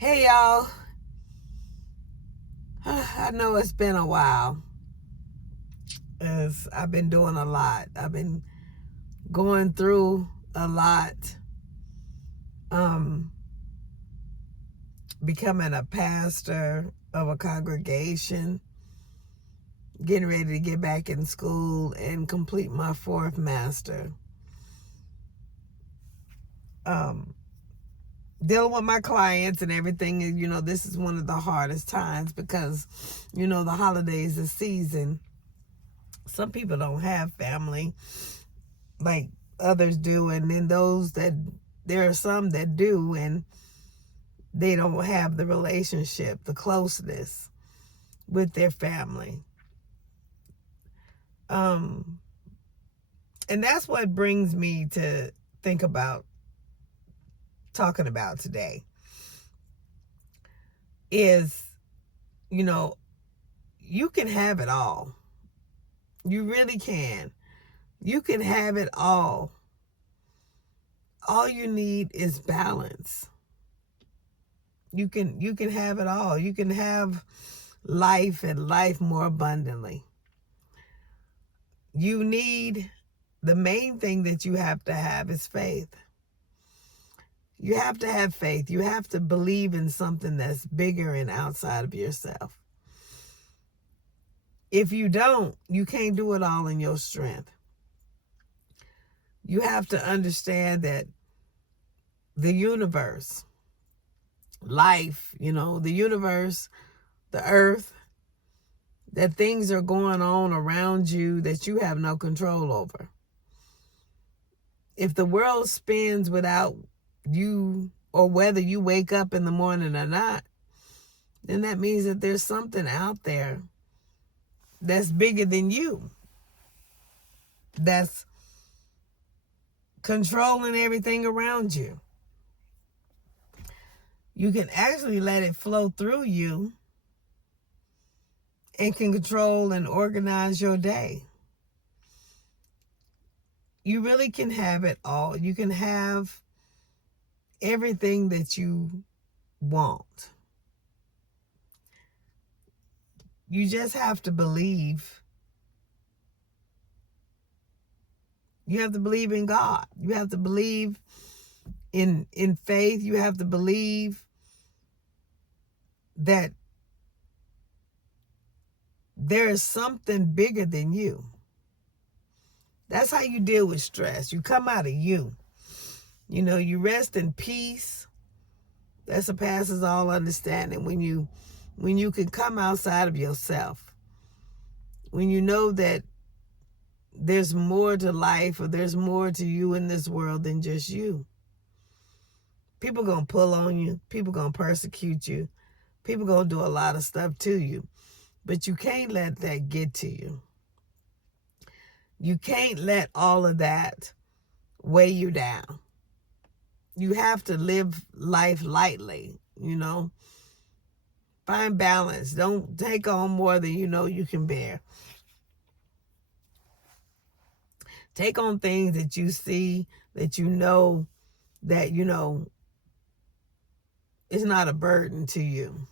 Hey y'all, I know it's been a while as I've been doing a lot. I've been going through a lot, um, becoming a pastor of a congregation, getting ready to get back in school and complete my fourth master. Um, Dealing with my clients and everything, this is one of the hardest times because, the holidays, the season. Some people don't have family like others do, and then there are some that do, and they don't have the relationship, the closeness with their family. um and that's what brings me to think about talking about today is, you know you can have it all. You really can. You can have it all you need is balance. You can have it all. You can have life and life more abundantly. You need, the main thing that you have to have is faith. You have to have faith. You have to believe in something that's bigger and outside of yourself. If you don't, you can't do it all in your strength. You have to understand that the universe, life, the universe, the earth, that things are going on around you that you have no control over. If the world spins without you, or whether you wake up in the morning or not, then that means that there's something out there that's bigger than you, that's controlling everything around you. You can actually let it flow through you and can control and organize your day. You really can have it all. You can have everything that you want. You just have to believe. You have to believe in God. You have to believe in faith. You have to believe that there is something bigger than you. That's how you deal with stress. You come out of you. You rest in peace that surpasses all understanding when you can come outside of yourself. When you know that there's more to life, or there's more to you in this world than just you. People gonna pull on you. People gonna persecute you. People gonna do a lot of stuff to you. But you can't let that get to you. You can't let all of that weigh you down. You have to live life lightly, Find balance. Don't take on more than you know you can bear. Take on things that you see, that that is not a burden to you.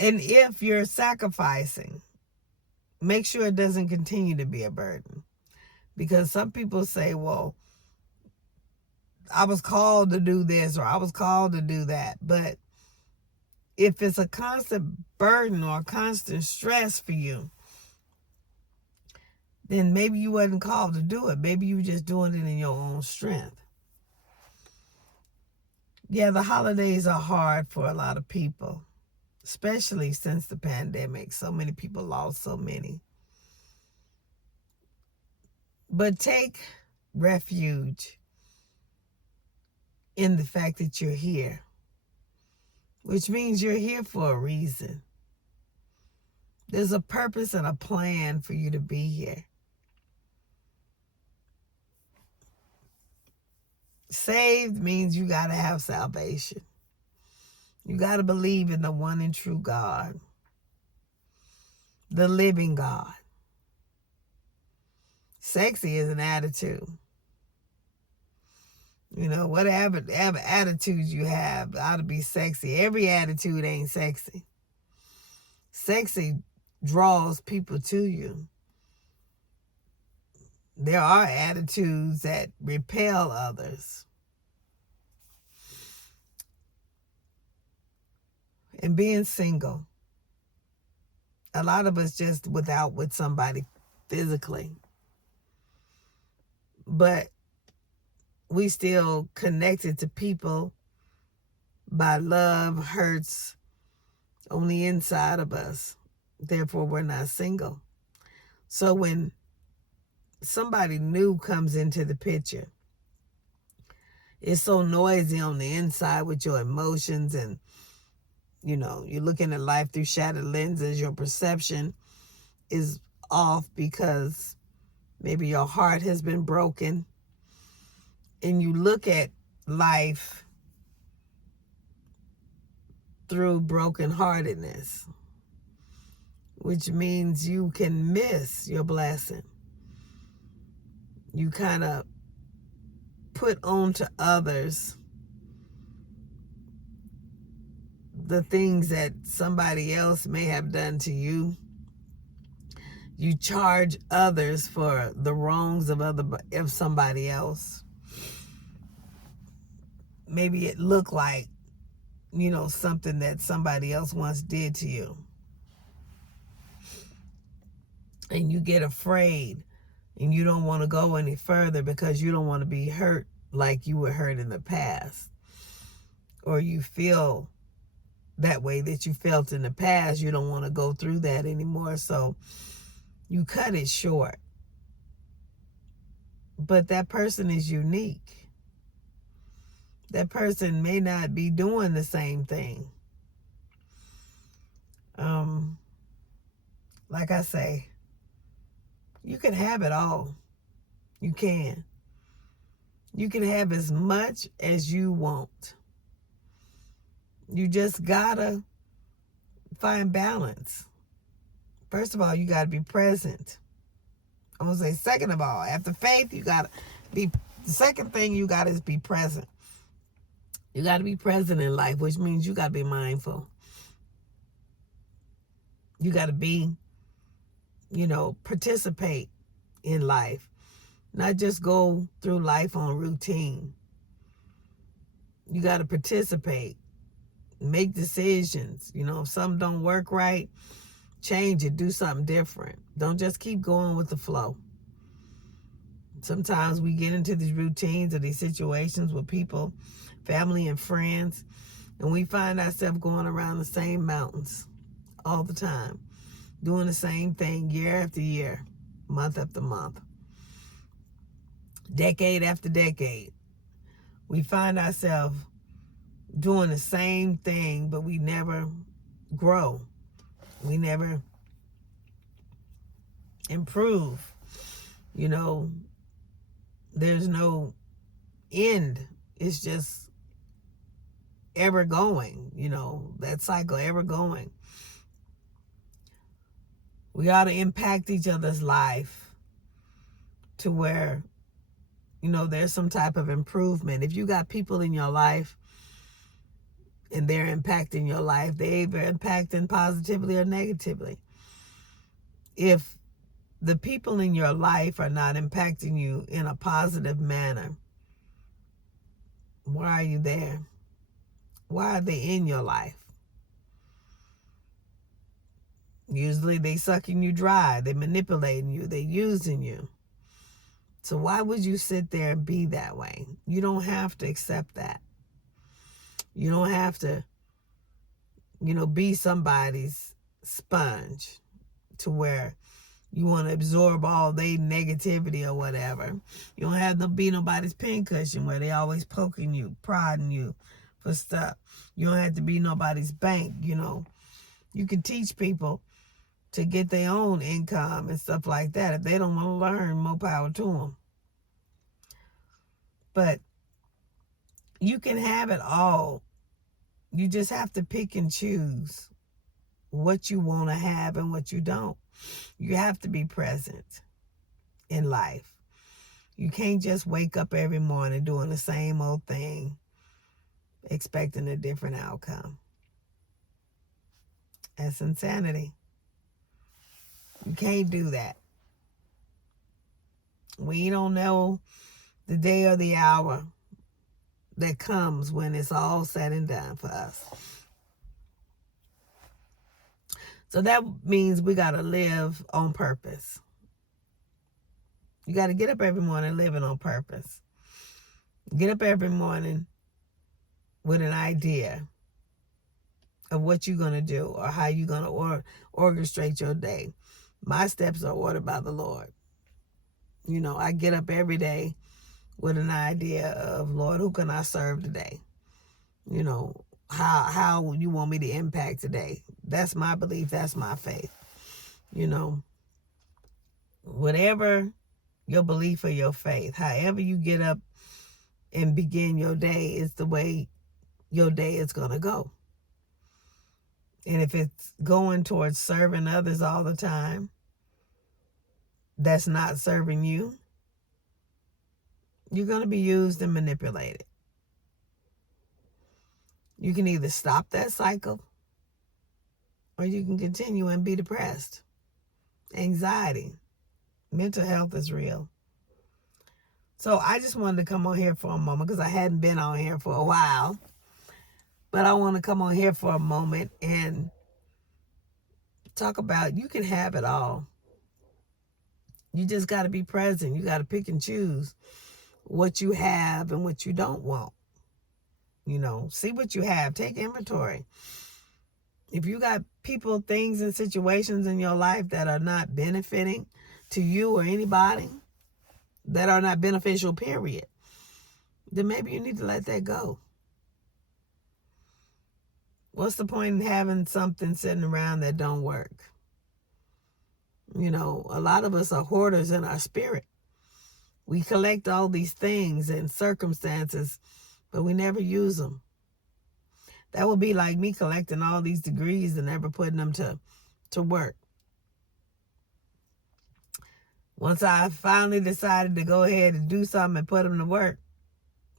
And if you're sacrificing, make sure it doesn't continue to be a burden. Because some people say, well, I was called to do this, or I was called to do that. But if it's a constant burden or a constant stress for you, then maybe you wasn't called to do it. Maybe you were just doing it in your own strength. Yeah, the holidays are hard for a lot of people, especially since the pandemic. So many people lost so many. But take refuge in the fact that you're here, which means you're here for a reason. There's a purpose and a plan for you to be here. Saved means you got to have salvation. You got to believe in the one and true God, the living God. Sexy is an attitude. You know, whatever attitudes you have ought to be sexy. Every attitude ain't sexy. Sexy draws people to you. There are attitudes that repel others. And being single, a lot of us just without with somebody physically, but we still connected to people by love, hurts on the inside of us. Therefore, we're not single. So when somebody new comes into the picture, it's so noisy on the inside with your emotions, and you're looking at life through shattered lenses. Your perception is off because maybe your heart has been broken, and you look at life through brokenheartedness, which means you can miss your blessing. You kind of put on to others the things that somebody else may have done to you. You charge others for the wrongs of somebody else. Maybe it looked like, something that somebody else once did to you. And you get afraid and you don't want to go any further because you don't want to be hurt like you were hurt in the past. Or you feel that way that you felt in the past. You don't want to go through that anymore. So you cut it short. But that person is unique. That person may not be doing the same thing. Like I say, you can have it all. You can. You can have as much as you want. You just gotta find balance. First of all, you gotta be present. I'm gonna say second of all, after faith, the second thing you gotta is be present. You gotta be present in life, which means you gotta be mindful. You gotta be, participate in life. Not just go through life on routine. You gotta participate. Make decisions. If something don't work right, change it, do something different. Don't just keep going with the flow. Sometimes we get into these routines or these situations with people, family and friends, and we find ourselves going around the same mountains all the time, doing the same thing year after year, month after month, decade after decade. We find ourselves doing the same thing, but we never grow. We never improve. There's no end. It's just ever going, that cycle ever going. We ought to impact each other's life to where, there's some type of improvement. If you got people in your life and they're impacting your life, they're either impacting positively or negatively. If the people in your life are not impacting you in a positive manner, why are you there? Why are they in your life? Usually they sucking you dry, they manipulating you, they using you. So why would you sit there and be that way? You don't have to accept that. You don't have to, be somebody's sponge to where you want to absorb all their negativity or whatever. You don't have to be nobody's pincushion where they always poking you, prodding you for stuff. You don't have to be nobody's bank, You can teach people to get their own income and stuff like that. If they don't want to learn, more power to them. But you can have it all. You just have to pick and choose what you want to have and what you don't. You have to be present in life. You can't just wake up every morning doing the same old thing, expecting a different outcome. That's insanity. You can't do that. We don't know the day or the hour that comes when it's all said and done for us. So that means we got to live on purpose. You got to get up every morning living on purpose. Get up every morning with an idea of what you're going to do or how you're going to orchestrate your day. My steps are ordered by the Lord. You know, I get up every day with an idea of, Lord, who can I serve today? You know, how you want me to impact today. That's my belief. That's my faith. You know, whatever your belief or your faith, however you get up and begin your day is the way your day is going to go. And if it's going towards serving others all the time, that's not serving you, you're going to be used and manipulated. You can either stop that cycle or you can continue and be depressed. Anxiety, mental health is real. So I just wanted to come on here for a moment because I hadn't been on here for a while. But I want to come on here for a moment and talk about you can have it all. You just got to be present. You got to pick and choose what you have and what you don't want. You know, see what you have. Take inventory. If you got people, things, and situations in your life that are not benefiting to you or anybody, that are not beneficial, period, then maybe you need to let that go. What's the point in having something sitting around that don't work? You know, a lot of us are hoarders in our spirit. We collect all these things and circumstances, but we never use them. That would be like me collecting all these degrees and never putting them to work. Once I finally decided to go ahead and do something and put them to work,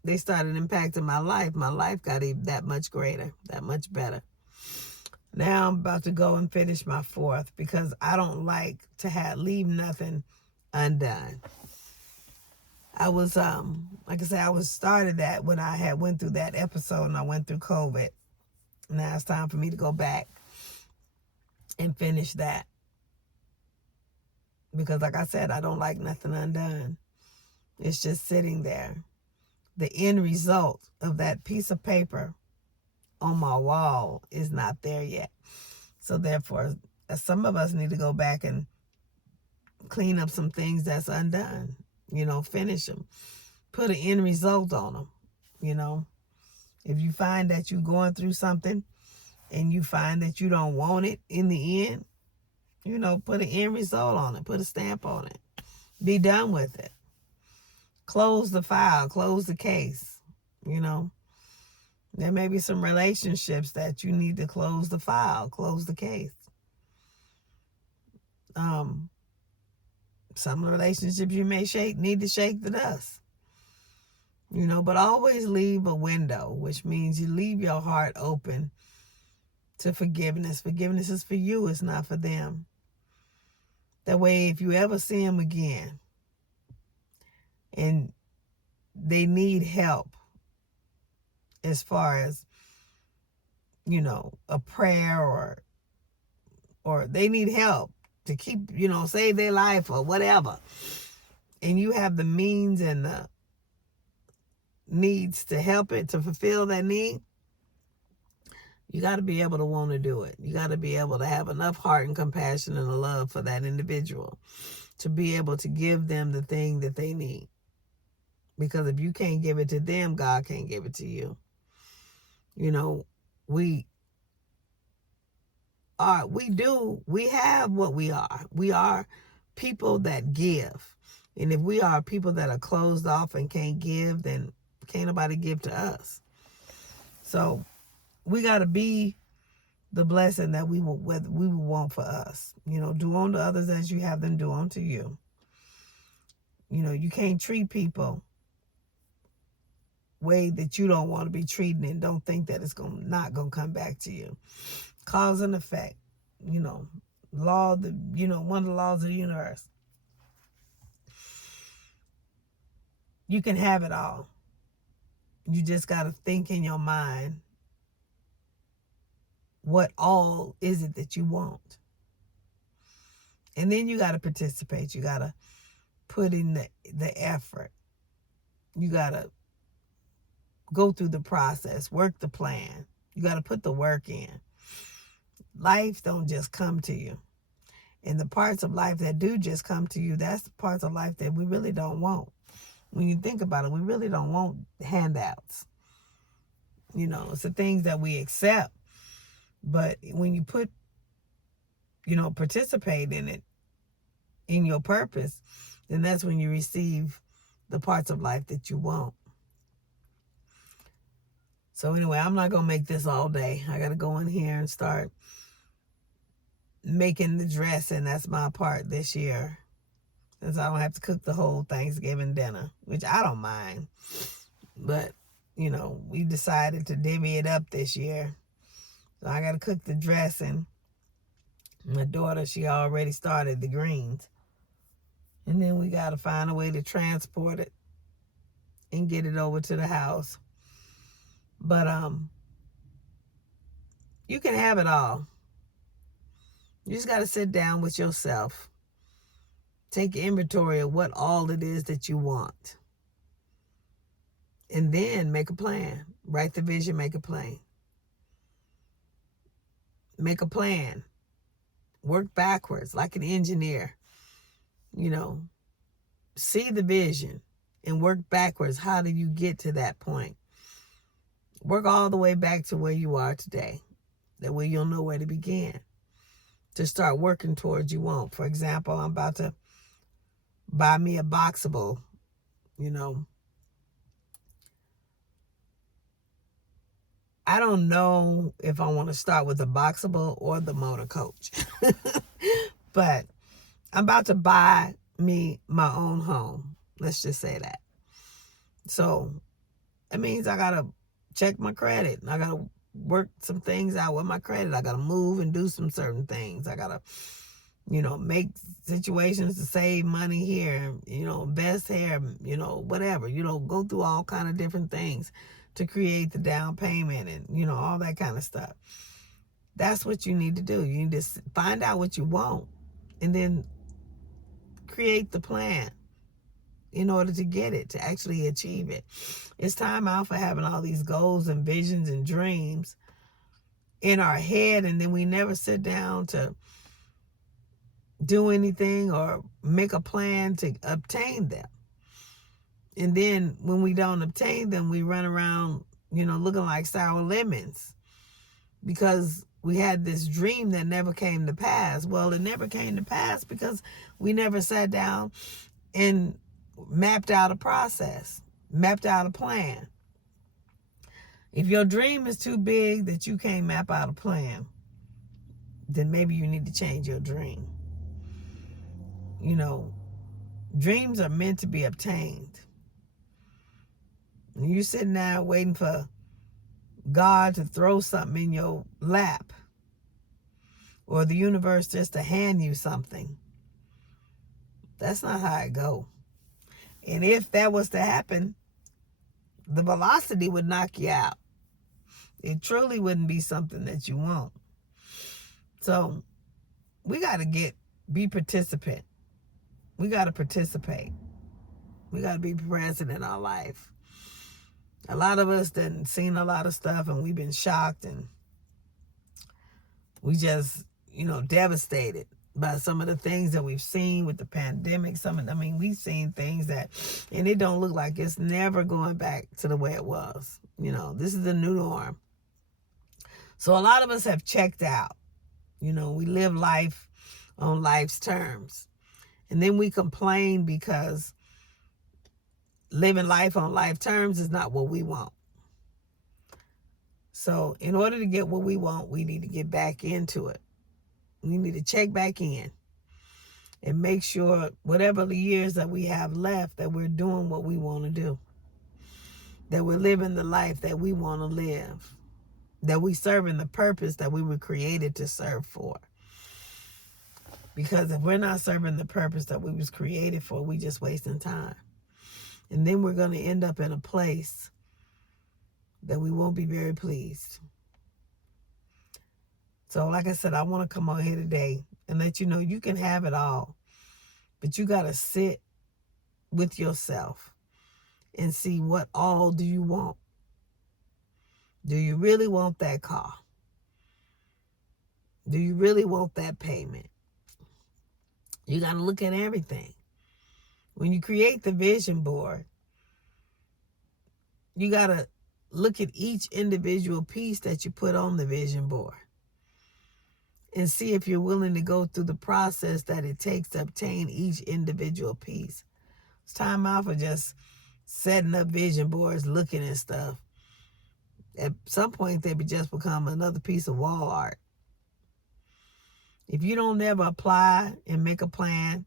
they started impacting my life. My life got even that much greater, that much better. Now I'm about to go and finish my 4th because I don't like to leave nothing undone. I was, like I said, I was started that when I had went through that episode and I went through COVID. Now it's time for me to go back and finish that. Because like I said, I don't like nothing undone. It's just sitting there. The end result of that piece of paper on my wall is not there yet. So therefore, some of us need to go back and clean up some things that's undone. You know, finish them. Put an end result on them. You know, if you find that you're going through something and you find that you don't want it in the end, you know, put an end result on it. Put a stamp on it. Be done with it. Close the file. Close the case. You know, there may be some relationships that you need to close the file. Close the case. Some relationships you may need to shake the dust. You know, but always leave a window, which means you leave your heart open to forgiveness. Forgiveness is for you. It's not for them. That way, if you ever see them again and they need help as far as, you know, a prayer or they need help to keep, you know, save their life or whatever, and you have the means and the needs to help it, to fulfill that need, you got to be able to want to do it. You got to be able to have enough heart and compassion and a love for that individual to be able to give them the thing that they need. Because if you can't give it to them, God can't give it to you. You know, we have what we are. We are people that give. And if we are people that are closed off and can't give, then can't nobody give to us. So we got to be the blessing that we will want for us. You know, do unto others as you have them do unto you. You know, you can't treat people way that you don't want to be treated and don't think that it's not gonna come back to you. Cause and effect. You know, one of the laws of the universe. You can have it all. You just got to think in your mind, what all is it that you want? And then you got to participate. You got to put in the effort. You got to go through the process, work the plan. You got to put the work in. Life don't just come to you. And the parts of life that do just come to you, that's the parts of life that we really don't want. When you think about it, we really don't want handouts. You know, it's the things that we accept. But when you participate in it, in your purpose, then that's when you receive the parts of life that you want. So anyway, I'm not going to make this all day. I got to go in here and start making the dressing. That's my part this year. Since I don't have to cook the whole Thanksgiving dinner, which I don't mind. But, we decided to divvy it up this year. So I got to cook the dressing. My daughter, she already started the greens. And then we got to find a way to transport it and get it over to the house. But you can have it all. You just got to sit down with yourself. Take inventory of what all it is that you want. And then make a plan. Write the vision, make a plan. Make a plan. Work backwards like an engineer. See the vision and work backwards. How do you get to that point? Work all the way back to where you are today. That way you'll know where to begin. To start working towards you want. For example, I'm about to buy me a Boxable, I don't know if I want to start with the Boxable or the Motor Coach. But I'm about to buy me my own home. Let's just say that. So it means I got to check my credit. I got to work some things out with my credit. I got to move and do some certain things. I got to, make situations to save money here, invest here, whatever, go through all kind of different things to create the down payment and, all that kind of stuff. That's what you need to do. You need to find out what you want and then create the plan in order to get it, to actually achieve it. It's time out for having all these goals and visions and dreams in our head, and then we never sit down to do anything or make a plan to obtain them. And then when we don't obtain them, we run around, looking like sour lemons because we had this dream that never came to pass. Well, it never came to pass because we never sat down and mapped out a process, mapped out a plan. If your dream is too big that you can't map out a plan, then maybe you need to change your dream. Dreams are meant to be obtained. You sitting there waiting for God to throw something in your lap or the universe just to hand you something. That's not how it go. And if that was to happen, the velocity would knock you out. It truly wouldn't be something that you want. So we got to be participant. We got to participate. We got to be present in our life. A lot of us done seen a lot of stuff and we've been shocked and we just, devastated by some of the things that we've seen with the pandemic. We've seen things and it don't look like it's never going back to the way it was. This is the new norm. So a lot of us have checked out. We live life on life's terms. And then we complain because living life on life terms is not what we want. So in order to get what we want, we need to get back into it. We need to check back in and make sure whatever the years that we have left, that we're doing what we want to do, that we're living the life that we want to live, that we serving the purpose that we were created to serve for. Because if we're not serving the purpose that we was created for, we just wasting time. And then we're going to end up in a place that we won't be very pleased. So like I said, I want to come on here today and let you know you can have it all, but you got to sit with yourself and see what all do you want. Do you really want that car? Do you really want that payment? You got to look at everything. When you create the vision board, you got to look at each individual piece that you put on the vision board and see if you're willing to go through the process that it takes to obtain each individual piece. It's time out for just setting up vision boards, looking at stuff. At some point, they would just become another piece of wall art. If you don't ever apply and make a plan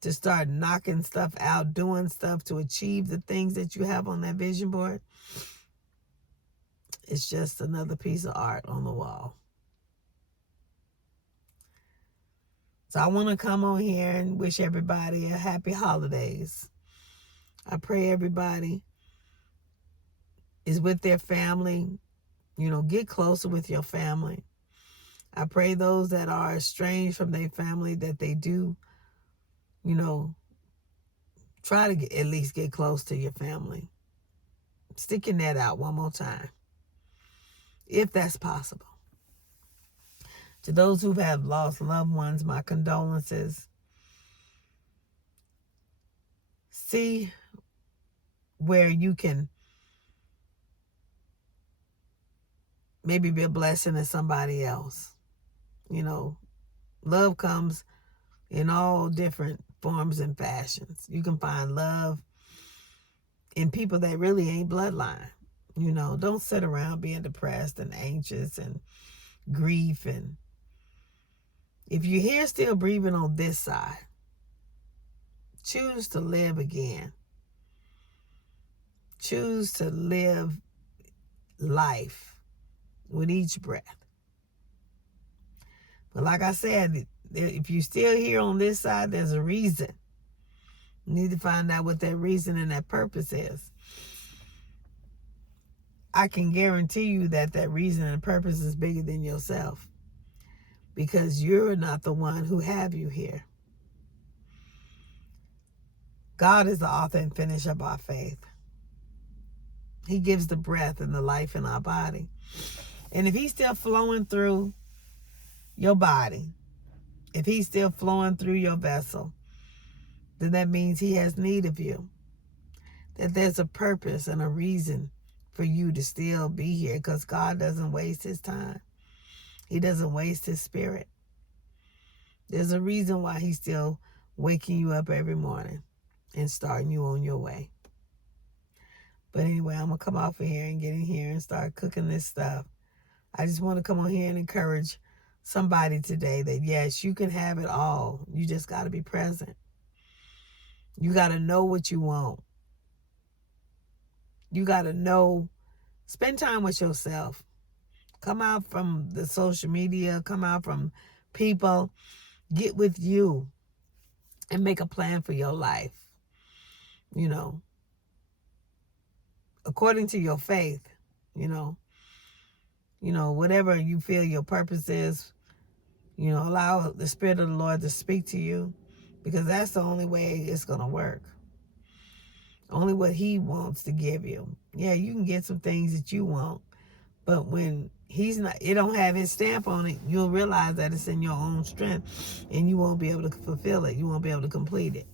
to start knocking stuff out, doing stuff to achieve the things that you have on that vision board, it's just another piece of art on the wall. So I want to come on here and wish everybody a happy holidays. I pray everybody is with their family. You know, get closer with your family. I pray those that are estranged from their family that they do, you know, try to at least get close to your family. Stick your net out one more time, if that's possible. To those who have lost loved ones, my condolences. See where you can maybe be a blessing to somebody else. You know, love comes in all different forms and fashions. You can find love in people that really ain't bloodline. You know, don't sit around being depressed and anxious and grief. And if you're here still breathing on this side, choose to live again. Choose to live life with each breath. But like I said, if you're still here on this side, there's a reason. You need to find out what that reason and that purpose is. I can guarantee you that that reason and purpose is bigger than yourself, because you're not the one who have you here. God is the author and finisher of our faith. He gives the breath and the life in our body. And if he's still flowing through your body, if he's still flowing through your vessel, then that means he has need of you. That there's a purpose and a reason for you to still be here, because God doesn't waste his time. He doesn't waste his spirit. There's a reason why he's still waking you up every morning and starting you on your way. But anyway, I'm going to come off of here and get in here and start cooking this stuff. I just want to come on here and encourage somebody today that, yes, you can have it all. You just got to be present. You got to know what you want. You got to know, spend time with yourself. Come out from the social media, come out from people, get with you and make a plan for your life. You know, according to your faith, you know, whatever you feel your purpose is, you know, allow the Spirit of the Lord to speak to you, because that's the only way it's going to work. Only what he wants to give you. Yeah, you can get some things that you want, but when he's not, it don't have his stamp on it, you'll realize that it's in your own strength and you won't be able to fulfill it. You won't be able to complete it.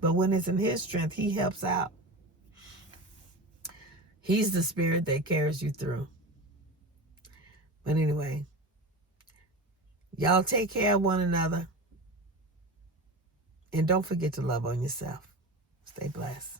But when it's in his strength, he helps out. He's the Spirit that carries you through. But anyway, y'all take care of one another. And don't forget to love on yourself. Stay blessed.